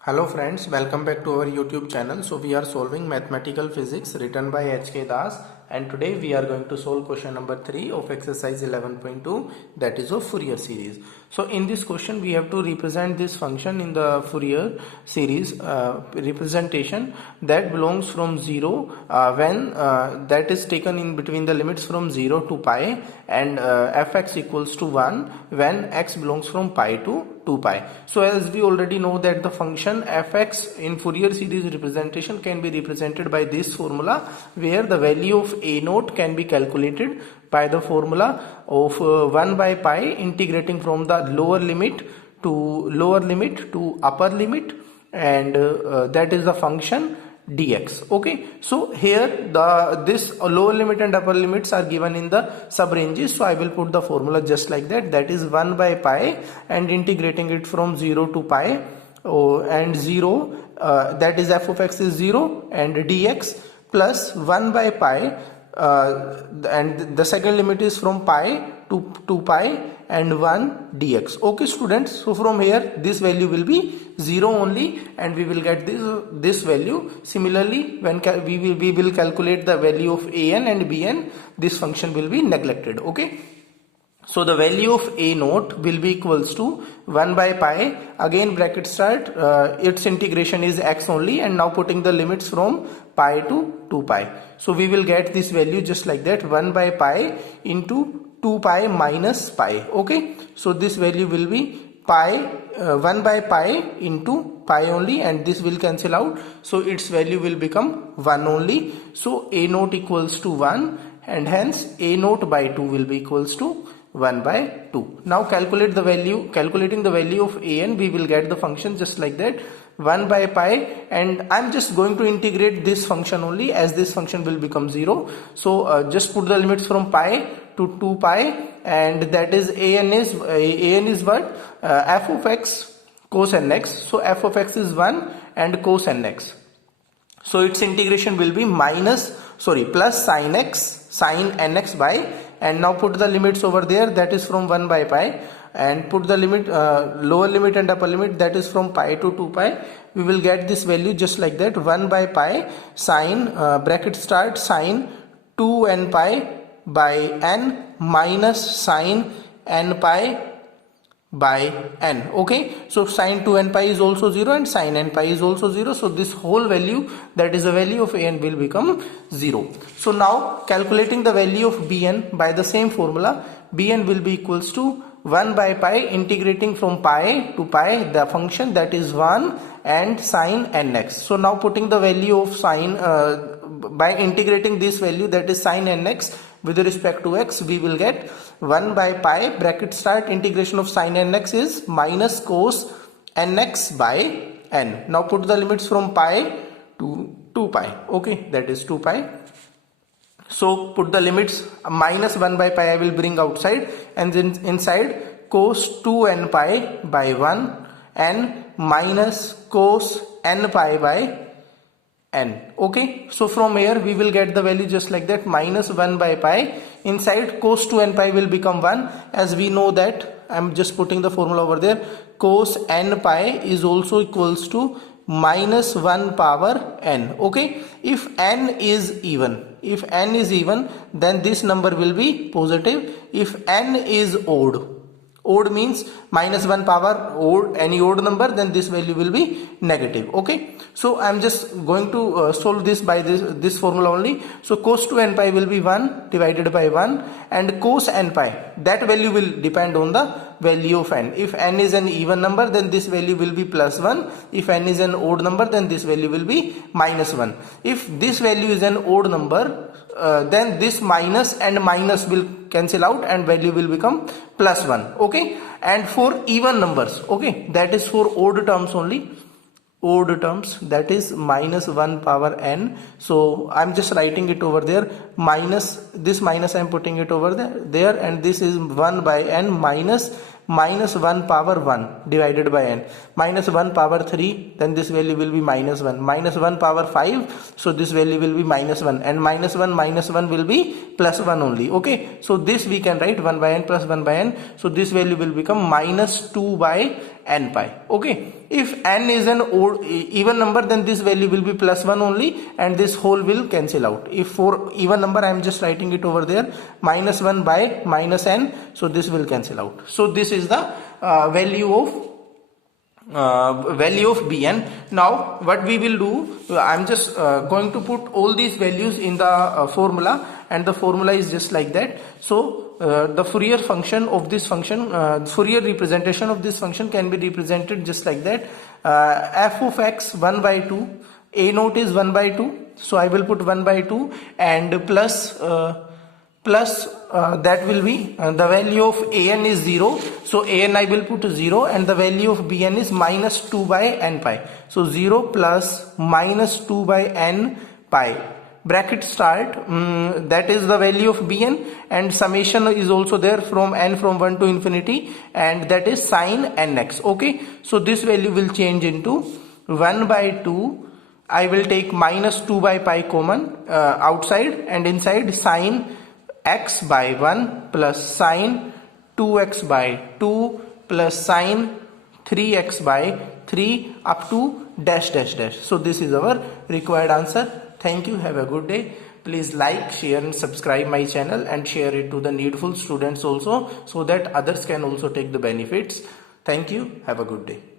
Hello friends, welcome back to our YouTube channel. So we are solving mathematical physics written by H.K. Das, and today we are going to solve question number 3 of exercise 11.2, that is of Fourier series. So in this question we have to represent this function in the Fourier series representation that belongs from 0 when that is taken in between the limits from 0 to pi, and fx equals to 1 when x belongs from pi to 2 pi. So as we already know that the function fx in Fourier series representation can be represented by this formula, where the value of a naught can be calculated by the formula of 1 by pi integrating from the lower limit to upper limit, and that is the function dx. Okay, so here this lower limit and upper limits are given in the sub ranges, so I will put the formula just like that, that is 1 by pi and integrating it from 0 to pi, and 0 that is f of x is 0 and dx plus 1 by pi, and the second limit is from pi to 2 pi and 1 dx. Okay students, so from here this value will be 0 only and we will get this value. Similarly, when we will calculate the value of an and bn, this function will be neglected. Okay, so the value of a naught will be equals to 1 by pi, again bracket start, its integration is x only, and now putting the limits from pi to 2 pi. So we will get this value just like that, 1 by pi into 2 pi minus pi. Okay, so this value will be pi 1 by pi into pi only, and this will cancel out, so its value will become 1 only. So a naught equals to 1, and hence a naught by 2 will be equals to 1 by 2. Now calculating the value of an, we will get the function just like that, 1 by pi, and I'm just going to integrate this function only, as this function will become 0. So just put the limits from pi to 2 pi, and that is an is what, f of x cos nx. So f of x is 1 and cos nx, so its integration will be plus sin nx by, and now put the limits over there, that is from 1 by pi, and put the limit lower limit and upper limit, that is from pi to 2 pi. We will get this value just like that, 1 by pi sin bracket start sin 2 n pi by n minus sin n pi by n. Okay, so sin 2n pi is also 0 and sin n pi is also 0, so this whole value, that is the value of an, will become 0. So now calculating the value of bn by the same formula, bn will be equals to 1 by pi integrating from pi to pi the function, that is 1 and sin nx. So now putting the value of sin by integrating this value, that is sin nx with respect to x, we will get 1 by pi bracket start integration of sin nx is minus cos nx by n. Now put the limits from pi to 2 pi. Okay, that is 2 pi. So put the limits, minus 1 by pi I will bring outside, and then inside cos 2n pi by 1 and minus cos n pi by n. Okay, so from here we will get the value just like that, minus 1 by pi, inside cos 2n pi will become 1, as we know that, I'm just putting the formula over there, cos n pi is also equals to minus 1 power n. Okay, if n is even, then this number will be positive. If n is odd means minus 1 power odd, any odd number, then this value will be negative. Okay, so I'm just going to solve this by this formula only. So cos 2n pi will be 1 divided by 1, and cos n pi, that value will depend on the value of n. If n is an even number, then this value will be plus 1. If n is an odd number, then this value will be minus 1. If this value is an odd number, then this minus and minus will cancel out and value will become plus 1. Okay, and for even numbers, okay, that is for odd terms only, that is minus 1 power n. So I'm just writing it over there, minus this minus I'm putting it over there, and this is 1 by n minus 1 power 1 divided by n, minus 1 power 3, then this value will be minus 1, minus 1 power 5, so this value will be minus 1, and minus 1 will be plus 1 only. Okay, so this we can write 1 by n plus 1 by n, so this value will become minus 2 by n pi. Okay, if n is an even number, then this value will be plus 1 only, and this whole will cancel out. If for even number, I am just writing it over there, minus 1 by minus n, so this will cancel out. So this is the value of bn. Now what we will do, I'm just going to put all these values in the formula, and the formula is just like that. So the Fourier function of this function, Fourier representation of this function can be represented just like that. F of x 1 by 2, a naught is 1 by 2, so I will put 1 by 2, and plus that will be the value of an is 0, so an I will put 0, and the value of bn is minus 2 by n pi. So 0 plus minus 2 by n pi, bracket start, that is the value of bn, and summation is also there from n from 1 to infinity, and that is sine nx. Okay, so this value will change into 1 by 2. I will take minus 2 by pi common outside, and inside sine x by 1 plus sine 2x by 2 plus sine 3x by 3 up to dash dash dash. So this is our required answer. Thank you. Have a good day. Please like, share and subscribe my channel, and share it to the needful students also, so that others can also take the benefits. Thank you. Have a good day.